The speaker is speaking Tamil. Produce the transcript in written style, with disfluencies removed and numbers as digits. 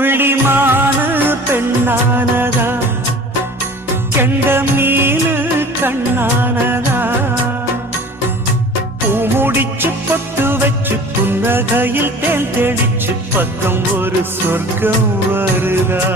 புள்ளிமானு பெண்ணானதா, கெண்ட மீனு கண்ணானதா, பூ முடிச்சு பொட்டு வச்சு புன்னகையில் தேன் தெளிச்சு பக்கம் ஒரு சொர்க்கம் வருதா.